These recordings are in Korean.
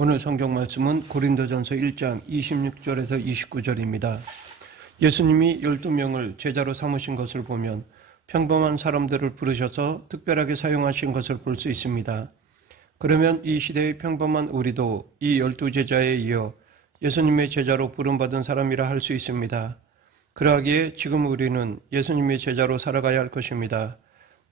오늘 성경 말씀은 고린도전서 1장 26절에서 29절입니다. 예수님이 12명을 제자로 삼으신 것을 보면 평범한 사람들을 부르셔서 특별하게 사용하신 것을 볼 수 있습니다. 그러면 이 시대의 평범한 우리도 이 12제자에 이어 예수님의 제자로 부름받은 사람이라 할 수 있습니다. 그러하기에 지금 우리는 예수님의 제자로 살아가야 할 것입니다.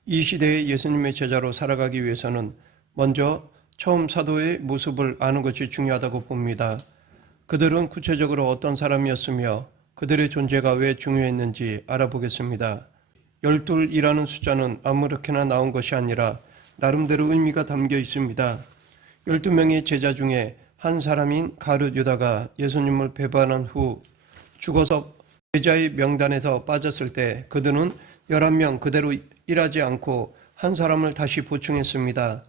이 시대의 예수님의 제자로 살아가기 위해서는 먼저 처음 사도의 모습을 아는 것이 중요하다고 봅니다. 그들은 구체적으로 어떤 사람이었으며 그들의 존재가 왜 중요했는지 알아보겠습니다. 12이라는 숫자는 아무렇게나 나온 것이 아니라 나름대로 의미가 담겨 있습니다. 12명의 제자 중에 한 사람인 가룟 유다가 예수님을 배반한 후 죽어서 제자의 명단에서 빠졌을 때 그들은 11명 그대로 일하지 않고 한 사람을 다시 보충했습니다.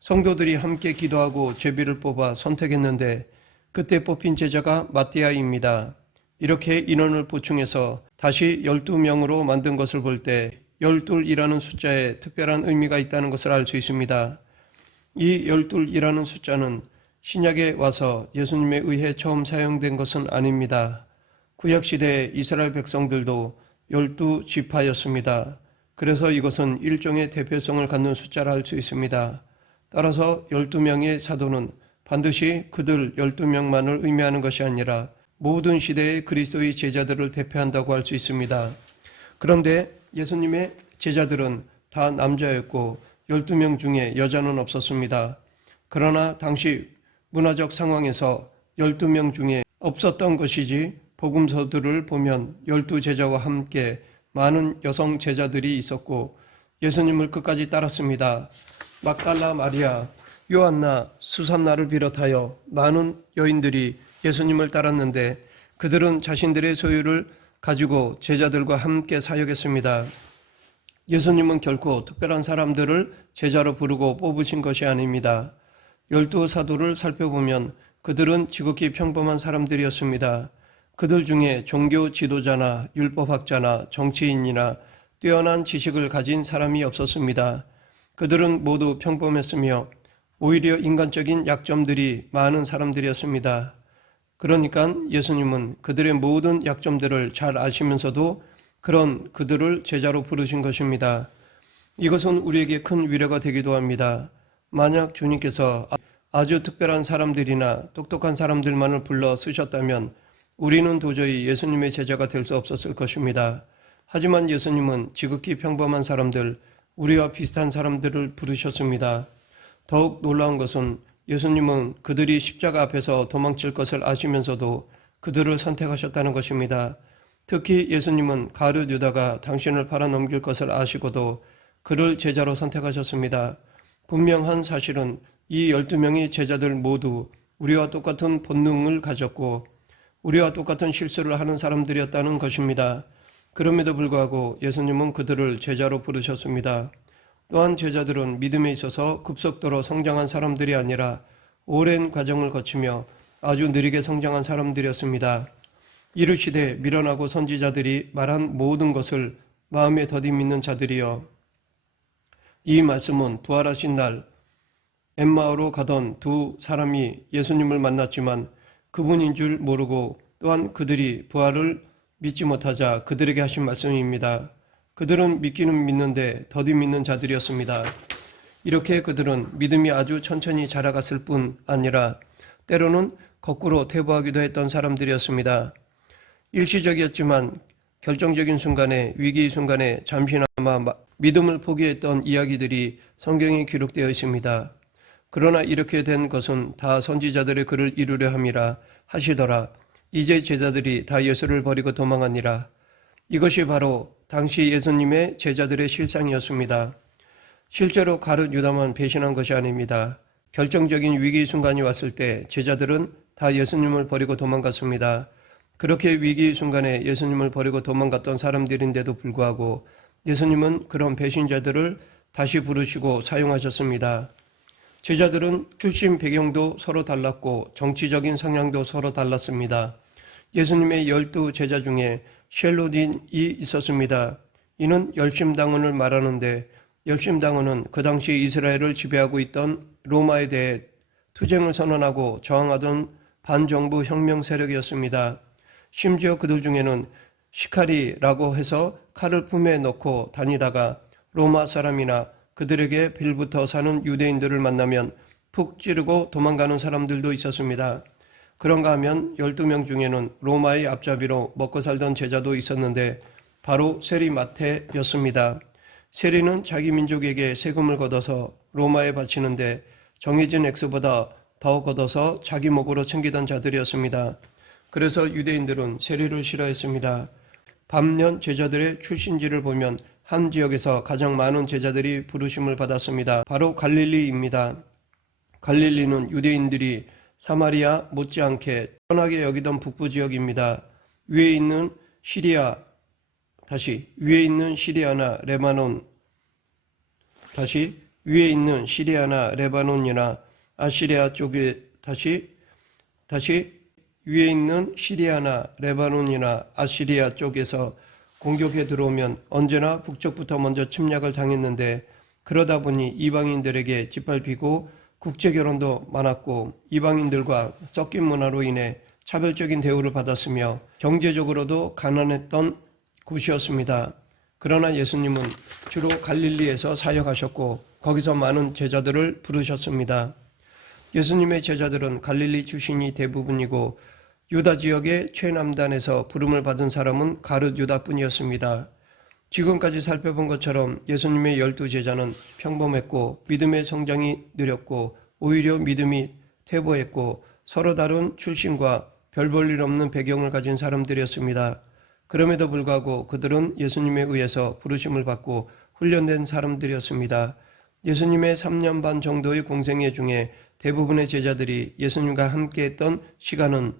성도들이 함께 기도하고 제비를 뽑아 선택했는데 그때 뽑힌 제자가 마띠아입니다. 이렇게 인원을 보충해서 다시 12명으로 만든 것을 볼 때 12이라는 숫자에 특별한 의미가 있다는 것을 알 수 있습니다. 이 12이라는 숫자는 신약에 와서 예수님에 의해 처음 사용된 것은 아닙니다. 구약시대의 이스라엘 백성들도 12지파였습니다. 그래서 이것은 일종의 대표성을 갖는 숫자라 할 수 있습니다. 따라서 12명의 사도는 반드시 그들 12명만을 의미하는 것이 아니라 모든 시대의 그리스도의 제자들을 대표한다고 할 수 있습니다. 그런데 예수님의 제자들은 다 남자였고 12명 중에 여자는 없었습니다. 그러나 당시 문화적 상황에서 12명 중에 없었던 것이지 복음서들을 보면 12제자와 함께 많은 여성 제자들이 있었고 예수님을 끝까지 따랐습니다. 막달라 마리아, 요한나, 수산나를 비롯하여 많은 여인들이 예수님을 따랐는데 그들은 자신들의 소유를 가지고 제자들과 함께 사역했습니다. 예수님은 결코 특별한 사람들을 제자로 부르고 뽑으신 것이 아닙니다. 12사도를 살펴보면 그들은 지극히 평범한 사람들이었습니다. 그들 중에 종교 지도자나 율법학자나 정치인이나 뛰어난 지식을 가진 사람이 없었습니다. 그들은 모두 평범했으며 오히려 인간적인 약점들이 많은 사람들이었습니다. 그러니까 예수님은 그들의 모든 약점들을 잘 아시면서도 그런 그들을 제자로 부르신 것입니다. 이것은 우리에게 큰 위로가 되기도 합니다. 만약 주님께서 아주 특별한 사람들이나 똑똑한 사람들만을 불러 쓰셨다면 우리는 도저히 예수님의 제자가 될 수 없었을 것입니다. 하지만 예수님은 지극히 평범한 사람들, 우리와 비슷한 사람들을 부르셨습니다. 더욱 놀라운 것은 예수님은 그들이 십자가 앞에서 도망칠 것을 아시면서도 그들을 선택하셨다는 것입니다. 특히 예수님은 가룟 유다가 당신을 팔아넘길 것을 아시고도 그를 제자로 선택하셨습니다. 분명한 사실은 이 12명의 제자들 모두 우리와 똑같은 본능을 가졌고 우리와 똑같은 실수를 하는 사람들이었다는 것입니다. 그럼에도 불구하고 예수님은 그들을 제자로 부르셨습니다. 또한 제자들은 믿음에 있어서 급속도로 성장한 사람들이 아니라 오랜 과정을 거치며 아주 느리게 성장한 사람들이었습니다. 이르시되 미련하고 선지자들이 말한 모든 것을 마음에 더디 믿는 자들이여. 이 말씀은 부활하신 날 엠마오로 가던 두 사람이 예수님을 만났지만 그분인 줄 모르고 또한 그들이 부활을 믿지 못하자 그들에게 하신 말씀입니다. 그들은 믿기는 믿는데 더디 믿는 자들이었습니다. 이렇게 그들은 믿음이 아주 천천히 자라갔을 뿐 아니라 때로는 거꾸로 퇴보하기도 했던 사람들이었습니다. 일시적이었지만 결정적인 순간에, 위기 순간에 잠시나마 믿음을 포기했던 이야기들이 성경에 기록되어 있습니다. 그러나 이렇게 된 것은 다 선지자들의 글을 이루려 함이라 하시더라. 이제 제자들이 다 예수를 버리고 도망하니라. 이것이 바로 당시 예수님의 제자들의 실상이었습니다. 실제로 가룟 유다만 배신한 것이 아닙니다. 결정적인 위기 순간이 왔을 때 제자들은 다 예수님을 버리고 도망갔습니다. 그렇게 위기 순간에 예수님을 버리고 도망갔던 사람들인데도 불구하고 예수님은 그런 배신자들을 다시 부르시고 사용하셨습니다. 제자들은 출신 배경도 서로 달랐고 정치적인 성향도 서로 달랐습니다. 예수님의 12제자 중에 셸로딘이 있었습니다. 이는 열심당원을 말하는데 열심당원은 그 당시 이스라엘을 지배하고 있던 로마에 대해 투쟁을 선언하고 저항하던 반정부 혁명 세력이었습니다. 심지어 그들 중에는 시카리라고 해서 칼을 품에 넣고 다니다가 로마 사람이나 그들에게 빌붙어 사는 유대인들을 만나면 푹 찌르고 도망가는 사람들도 있었습니다. 그런가 하면 12명 중에는 로마의 앞잡이로 먹고 살던 제자도 있었는데 바로 세리마테였습니다. 세리는 자기 민족에게 세금을 걷어서 로마에 바치는데 정해진 액수보다 더 걷어서 자기 목으로 챙기던 자들이었습니다. 그래서 유대인들은 세리를 싫어했습니다. 반면 제자들의 출신지를 보면 한 지역에서 가장 많은 제자들이 부르심을 받았습니다. 바로 갈릴리입니다. 갈릴리는 유대인들이 사마리아 못지않게 편하게 여기던 북부 지역입니다. 위에 있는 시리아나 레바논이나 아시리아 쪽에 위에 있는 시리아나 레바논이나 아시리아 쪽에서 공격해 들어오면 언제나 북쪽부터 먼저 침략을 당했는데 그러다 보니 이방인들에게 짓밟히고 국제결혼도 많았고 이방인들과 섞인 문화로 인해 차별적인 대우를 받았으며 경제적으로도 가난했던 곳이었습니다. 그러나 예수님은 주로 갈릴리에서 사역하셨고 거기서 많은 제자들을 부르셨습니다. 예수님의 제자들은 갈릴리 출신이 대부분이고 유다 지역의 최남단에서 부름을 받은 사람은 가룟 유다뿐이었습니다. 지금까지 살펴본 것처럼 예수님의 12제자는 평범했고 믿음의 성장이 느렸고 오히려 믿음이 퇴보했고 서로 다른 출신과 별 볼 일 없는 배경을 가진 사람들이었습니다. 그럼에도 불구하고 그들은 예수님에 의해서 부르심을 받고 훈련된 사람들이었습니다. 예수님의 3년 반 정도의 공생애 중에 대부분의 제자들이 예수님과 함께했던 시간은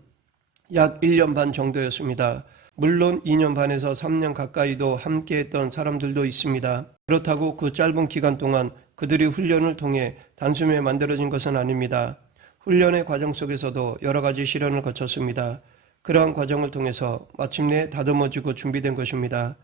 약 1년 반 정도였습니다. 물론 2년 반에서 3년 가까이도 함께했던 사람들도 있습니다. 그렇다고 그 짧은 기간 동안 그들이 훈련을 통해 단숨에 만들어진 것은 아닙니다. 훈련의 과정 속에서도 여러 가지 시련을 거쳤습니다. 그러한 과정을 통해서 마침내 다듬어지고 준비된 것입니다.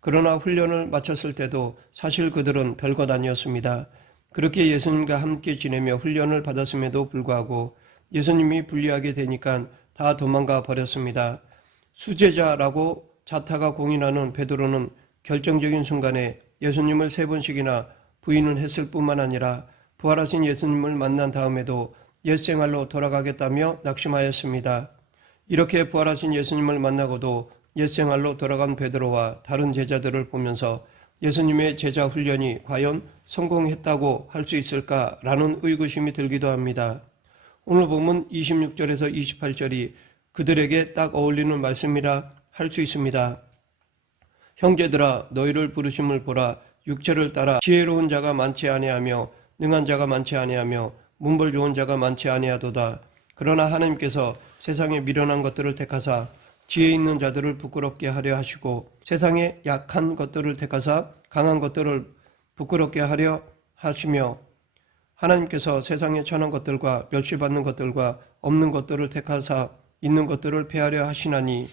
그러나 훈련을 마쳤을 때도 사실 그들은 별것 아니었습니다. 그렇게 예수님과 함께 지내며 훈련을 받았음에도 불구하고 예수님이 불리하게 되니까 다 도망가 버렸습니다. 수제자라고 자타가 공인하는 베드로는 결정적인 순간에 예수님을 3번씩이나 부인을 했을 뿐만 아니라 부활하신 예수님을 만난 다음에도 옛생활로 돌아가겠다며 낙심하였습니다. 이렇게 부활하신 예수님을 만나고도 옛생활로 돌아간 베드로와 다른 제자들을 보면서 예수님의 제자 훈련이 과연 성공했다고 할 수 있을까라는 의구심이 들기도 합니다. 오늘 보면 26절에서 28절이 그들에게 딱 어울리는 말씀이라 할 수 있습니다. 형제들아 너희를 부르심을 보라. 육체를 따라 지혜로운 자가 많지 아니하며 능한 자가 많지 아니하며 문벌 좋은 자가 많지 아니하도다. 그러나 하나님께서 세상에 미련한 것들을 택하사 지혜 있는 자들을 부끄럽게 하려 하시고 세상에 약한 것들을 택하사 강한 것들을 부끄럽게 하려 하시며 하나님께서 세상에 천한 것들과 멸시받는 것들과 없는 것들을 택하사 있는 것들을 폐하려 하시나니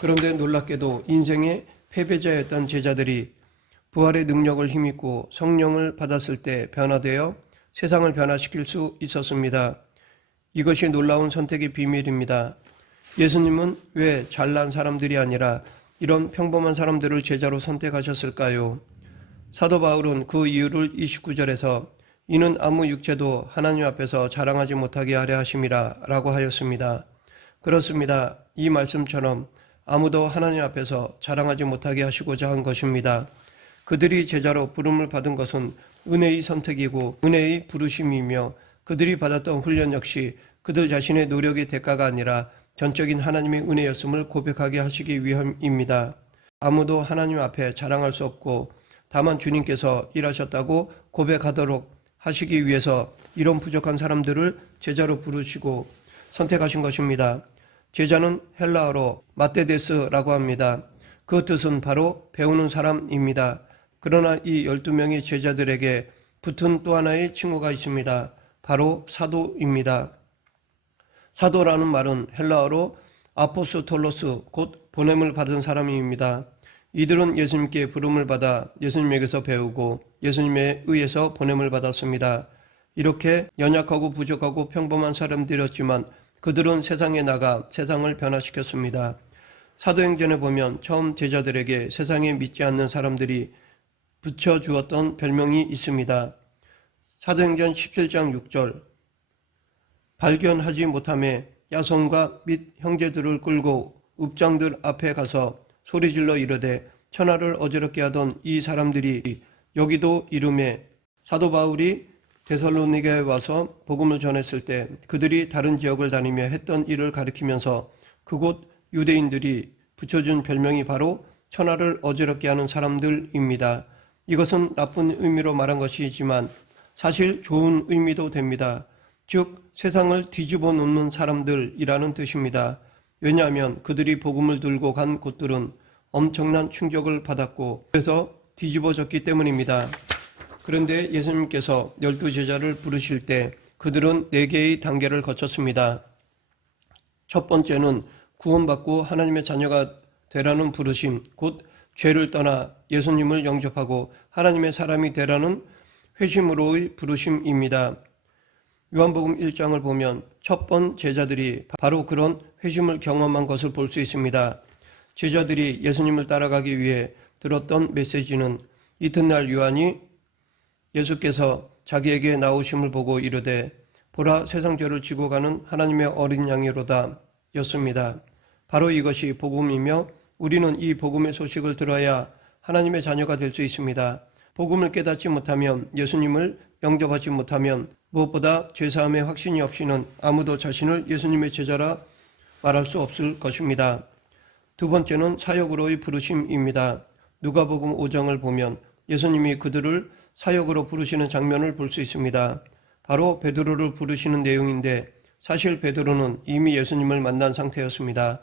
그런데 놀랍게도 인생의 패배자였던 제자들이 부활의 능력을 힘입고 성령을 받았을 때 변화되어 세상을 변화시킬 수 있었습니다. 이것이 놀라운 선택의 비밀입니다. 예수님은 왜 잘난 사람들이 아니라 이런 평범한 사람들을 제자로 선택하셨을까요? 사도 바울은 그 이유를 29절에서 이는 아무 육체도 하나님 앞에서 자랑하지 못하게 하려 하심이라 라고 하였습니다. 그렇습니다. 이 말씀처럼 아무도 하나님 앞에서 자랑하지 못하게 하시고자 한 것입니다. 그들이 제자로 부름을 받은 것은 은혜의 선택이고 은혜의 부르심이며 그들이 받았던 훈련 역시 그들 자신의 노력의 대가가 아니라 전적인 하나님의 은혜였음을 고백하게 하시기 위함입니다. 아무도 하나님 앞에 자랑할 수 없고 다만 주님께서 일하셨다고 고백하도록 하시기 위해서 이런 부족한 사람들을 제자로 부르시고 선택하신 것입니다. 제자는 헬라어로 마테데스라고 합니다. 그 뜻은 바로 배우는 사람입니다. 그러나 이 12명의 제자들에게 붙은 또 하나의 칭호가 있습니다. 바로 사도입니다. 사도라는 말은 헬라어로 아포스톨로스 곧 보냄을 받은 사람입니다. 이들은 예수님께 부름을 받아 예수님에게서 배우고 예수님에 의해서 보냄을 받았습니다. 이렇게 연약하고 부족하고 평범한 사람들이었지만 그들은 세상에 나가 세상을 변화시켰습니다. 사도행전에 보면 처음 제자들에게 세상에 믿지 않는 사람들이 붙여주었던 별명이 있습니다. 사도행전 17장 6절 발견하지 못함에 야손과 및 형제들을 끌고 읍장들 앞에 가서 소리질러 이르되 천하를 어지럽게 하던 이 사람들이 여기도 이름에 사도 바울이 데살로니가에 와서 복음을 전했을 때 그들이 다른 지역을 다니며 했던 일을 가리키면서 그곳 유대인들이 붙여준 별명이 바로 천하를 어지럽게 하는 사람들입니다. 이것은 나쁜 의미로 말한 것이지만 사실 좋은 의미도 됩니다. 즉 세상을 뒤집어 놓는 사람들이라는 뜻입니다. 왜냐하면 그들이 복음을 들고 간 곳들은 엄청난 충격을 받았고 그래서 뒤집어졌기 때문입니다. 그런데 예수님께서 12제자를 부르실 때 그들은 4개의 단계를 거쳤습니다. 첫 번째는 구원받고 하나님의 자녀가 되라는 부르심, 곧 죄를 떠나 예수님을 영접하고 하나님의 사람이 되라는 회심으로의 부르심입니다. 요한복음 1장을 보면 첫 번 제자들이 바로 그런 회심을 경험한 것을 볼 수 있습니다. 제자들이 예수님을 따라가기 위해 들었던 메시지는 이튿날 요한이 예수께서 자기에게 나오심을 보고 이르되 보라 세상 죄를 지고 가는 하나님의 어린 양이로다 였습니다. 바로 이것이 복음이며 우리는 이 복음의 소식을 들어야 하나님의 자녀가 될 수 있습니다. 복음을 깨닫지 못하면 예수님을 영접하지 못하면 무엇보다 죄사함의 확신이 없이는 아무도 자신을 예수님의 제자라 말할 수 없을 것입니다. 두 번째는 사역으로의 부르심입니다. 누가복음 5장을 보면 예수님이 그들을 사역으로 부르시는 장면을 볼 수 있습니다. 바로 베드로를 부르시는 내용인데 사실 베드로는 이미 예수님을 만난 상태였습니다.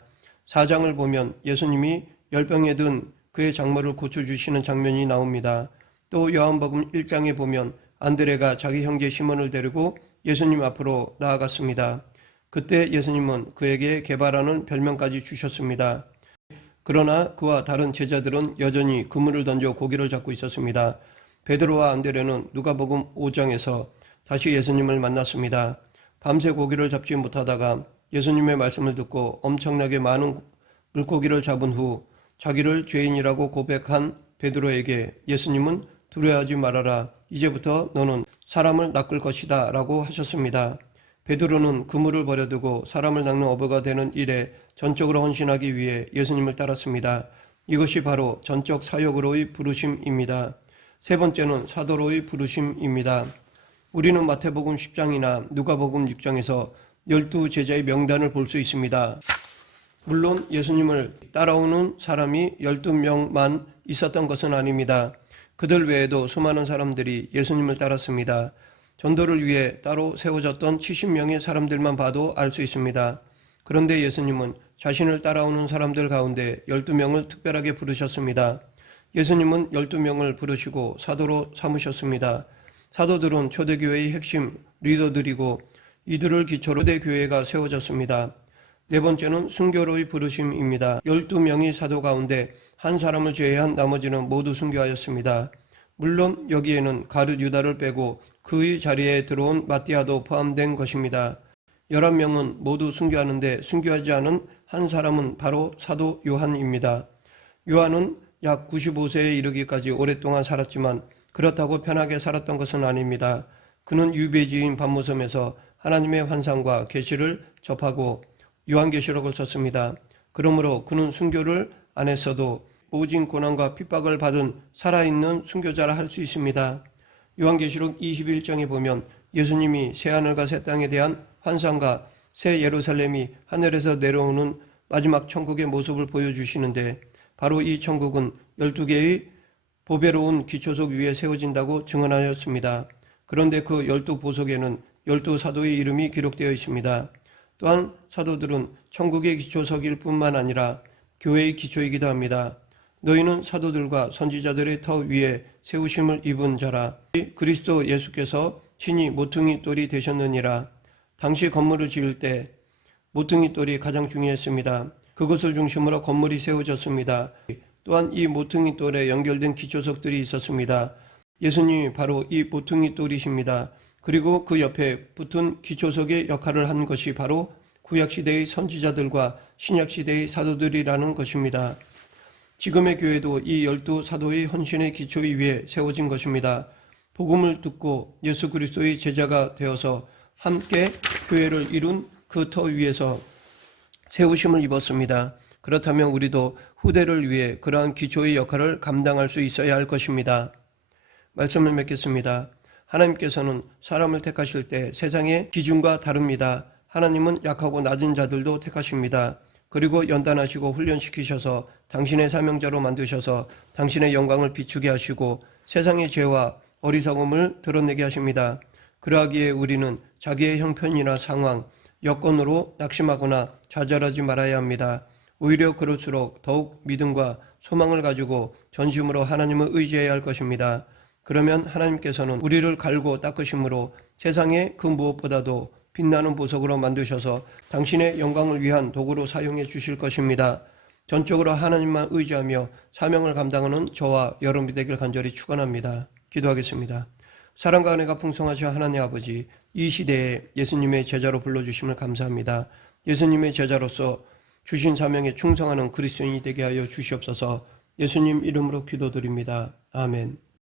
4장을 보면 예수님이 열병에 든 그의 장모를 고쳐주시는 장면이 나옵니다. 또 요한복음 1장에 보면 안드레가 자기 형제 시몬을 데리고 예수님 앞으로 나아갔습니다. 그때 예수님은 그에게 게바라는 별명까지 주셨습니다. 그러나 그와 다른 제자들은 여전히 그물을 던져 고기를 잡고 있었습니다. 베드로와 안드레는 누가복음 5장에서 다시 예수님을 만났습니다. 밤새 고기를 잡지 못하다가 예수님의 말씀을 듣고 엄청나게 많은 물고기를 잡은 후 자기를 죄인이라고 고백한 베드로에게 예수님은 두려워하지 말아라. 이제부터 너는 사람을 낚을 것이다 라고 하셨습니다. 베드로는 그물을 버려두고 사람을 낚는 어부가 되는 일에 전적으로 헌신하기 위해 예수님을 따랐습니다. 이것이 바로 전적 사역으로의 부르심입니다. 세 번째는 사도로의 부르심입니다. 우리는 마태복음 10장이나 누가복음 6장에서 12제자의 명단을 볼 수 있습니다. 물론 예수님을 따라오는 사람이 12명만 있었던 것은 아닙니다. 그들 외에도 수많은 사람들이 예수님을 따랐습니다. 전도를 위해 따로 세워졌던 70명의 사람들만 봐도 알 수 있습니다. 그런데 예수님은 자신을 따라오는 사람들 가운데 12명을 특별하게 부르셨습니다. 예수님은 12명을 부르시고 사도로 삼으셨습니다. 사도들은 초대교회의 핵심 리더들이고 이들을 기초로 초대교회가 세워졌습니다. 네 번째는 순교로의 부르심입니다. 12명의 사도 가운데 한 사람을 제외한 나머지는 모두 순교하였습니다. 물론 여기에는 가룟 유다를 빼고 그의 자리에 들어온 마띠아도 포함된 것입니다. 11명은 모두 순교하는데 순교하지 않은 한 사람은 바로 사도 요한입니다. 요한은 약 95세에 이르기까지 오랫동안 살았지만 그렇다고 편하게 살았던 것은 아닙니다. 그는 유배지인 반모섬에서 하나님의 환상과 계시를 접하고 요한계시록을 썼습니다. 그러므로 그는 순교를 안 했어도 모진 고난과 핍박을 받은 살아있는 순교자라 할 수 있습니다. 요한계시록 21장에 보면 예수님이 새하늘과 새 땅에 대한 환상과 새 예루살렘이 하늘에서 내려오는 마지막 천국의 모습을 보여주시는데 바로 이 천국은 12개의 보배로운 기초석 위에 세워진다고 증언하였습니다. 그런데 그 12보석에는 12사도의 이름이 기록되어 있습니다. 또한 사도들은 천국의 기초석일 뿐만 아니라 교회의 기초이기도 합니다. 너희는 사도들과 선지자들의 터 위에 세우심을 입은 자라. 그리스도 예수께서 친히 모퉁이 돌이 되셨느니라. 당시 건물을 지을 때 모퉁이 돌이 가장 중요했습니다. 그것을 중심으로 건물이 세워졌습니다. 또한 이 모퉁이 돌에 연결된 기초석들이 있었습니다. 예수님이 바로 이 모퉁이 돌이십니다. 그리고 그 옆에 붙은 기초석의 역할을 한 것이 바로 구약시대의 선지자들과 신약시대의 사도들이라는 것입니다. 지금의 교회도 이 12사도의 헌신의 기초 위에 세워진 것입니다. 복음을 듣고 예수 그리스도의 제자가 되어서 함께 교회를 이룬 그 터 위에서 세우심을 입었습니다. 그렇다면 우리도 후대를 위해 그러한 기초의 역할을 감당할 수 있어야 할 것입니다. 말씀을 맺겠습니다. 하나님께서는 사람을 택하실 때 세상의 기준과 다릅니다. 하나님은 약하고 낮은 자들도 택하십니다. 그리고 연단하시고 훈련시키셔서 당신의 사명자로 만드셔서 당신의 영광을 비추게 하시고 세상의 죄와 어리석음을 드러내게 하십니다. 그러하기에 우리는 자기의 형편이나 상황, 여건으로 낙심하거나 좌절하지 말아야 합니다. 오히려 그럴수록 더욱 믿음과 소망을 가지고 전심으로 하나님을 의지해야 할 것입니다. 그러면 하나님께서는 우리를 갈고 닦으심으로 세상의 그 무엇보다도 빛나는 보석으로 만드셔서 당신의 영광을 위한 도구로 사용해 주실 것입니다. 전적으로 하나님만 의지하며 사명을 감당하는 저와 여러분이 되길 간절히 축원합니다. 기도하겠습니다. 사랑과 은혜가 풍성하신 하나님 아버지, 이 시대에 예수님의 제자로 불러주심을 감사합니다. 예수님의 제자로서 주신 사명에 충성하는 그리스도인이 되게 하여 주시옵소서. 예수님 이름으로 기도드립니다. 아멘.